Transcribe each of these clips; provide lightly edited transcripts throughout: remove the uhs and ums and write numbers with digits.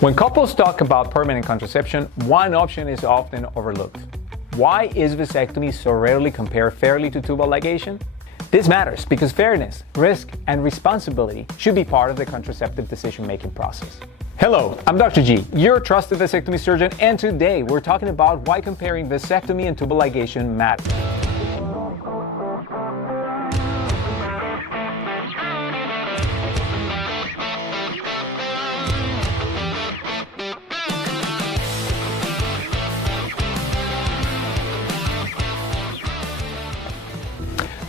When couples talk about permanent contraception, one option is often overlooked. Why is vasectomy so rarely compared fairly to tubal ligation? This matters because fairness, risk, and responsibility should be part of the contraceptive decision-making process. Hello, I'm Dr. G, your trusted vasectomy surgeon, and today we're talking about why comparing vasectomy and tubal ligation matters.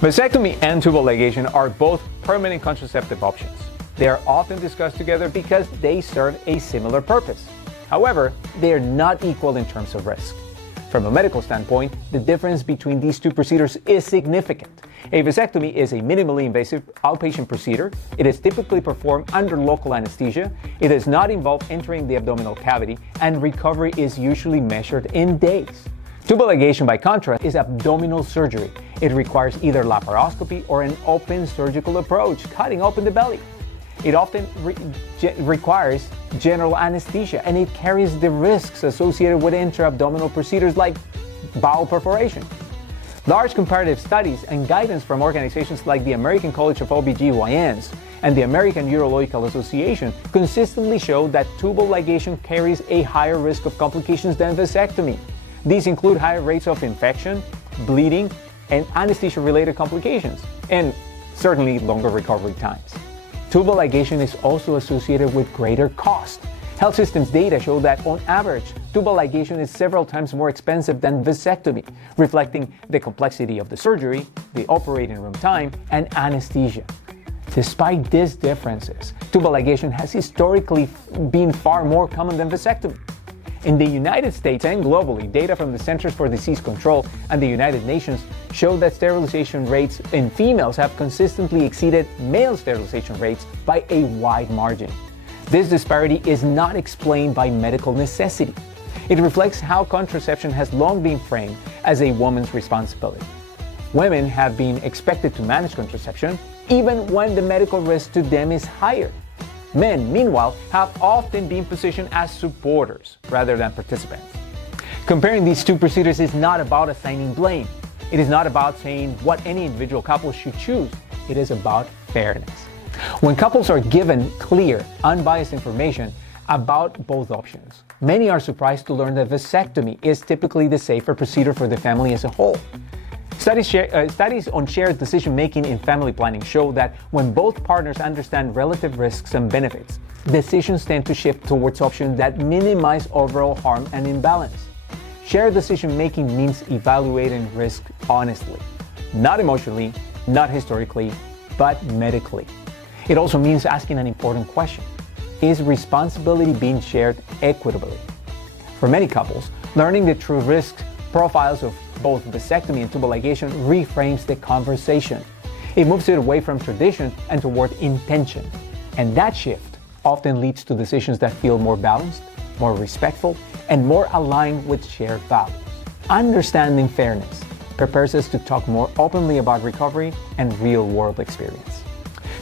Vasectomy and tubal ligation are both permanent contraceptive options. They are often discussed together because they serve a similar purpose. However, they are not equal in terms of risk. From a medical standpoint, the difference between these two procedures is significant. A vasectomy is a minimally invasive outpatient procedure. It is typically performed under local anesthesia. It does not involve entering the abdominal cavity, and recovery is usually measured in days. Tubal ligation, by contrast, is abdominal surgery. It requires either laparoscopy or an open surgical approach, cutting open the belly. It often requires general anesthesia, and it carries the risks associated with intra-abdominal procedures like bowel perforation. Large comparative studies and guidance from organizations like the American College of OB/GYNs and the American Urological Association consistently show that tubal ligation carries a higher risk of complications than vasectomy. These include higher rates of infection, bleeding, and anesthesia-related complications, and certainly longer recovery times. Tubal ligation is also associated with greater cost. Health systems data show that, on average, tubal ligation is several times more expensive than vasectomy, reflecting the complexity of the surgery, the operating room time, and anesthesia. Despite these differences, tubal ligation has historically been far more common than vasectomy. In the United States and globally, data from the Centers for Disease Control and the United Nations show that sterilization rates in females have consistently exceeded male sterilization rates by a wide margin. This disparity is not explained by medical necessity. It reflects how contraception has long been framed as a woman's responsibility. Women have been expected to manage contraception even when the medical risk to them is higher. Men, meanwhile, have often been positioned as supporters rather than participants. Comparing these two procedures is not about assigning blame. It is not about saying what any individual couple should choose. It is about fairness. When couples are given clear, unbiased information about both options, many are surprised to learn that vasectomy is typically the safer procedure for the family as a whole. Studies on shared decision-making in family planning show that when both partners understand relative risks and benefits, decisions tend to shift towards options that minimize overall harm and imbalance. Shared decision-making means evaluating risk honestly, not emotionally, not historically, but medically. It also means asking an important question: is responsibility being shared equitably? For many couples, learning the true risk profiles of both vasectomy and tubal ligation reframes the conversation. It moves it away from tradition and toward intention. And that shift often leads to decisions that feel more balanced, more respectful, and more aligned with shared values. Understanding fairness prepares us to talk more openly about recovery and real-world experience.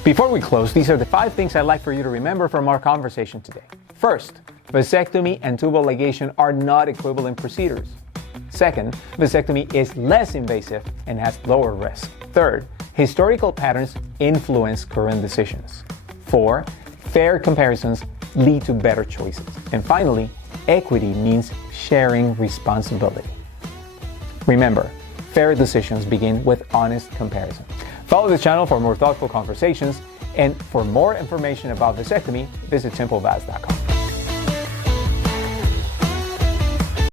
Before we close, these are the 5 things I'd like for you to remember from our conversation today. First, vasectomy and tubal ligation are not equivalent procedures. Second, vasectomy is less invasive and has lower risk. Third, historical patterns influence current decisions. 4, fair comparisons lead to better choices. And finally, equity means sharing responsibility. Remember, fair decisions begin with honest comparison. Follow this channel for more thoughtful conversations, and for more information about vasectomy, visit simplevas.com.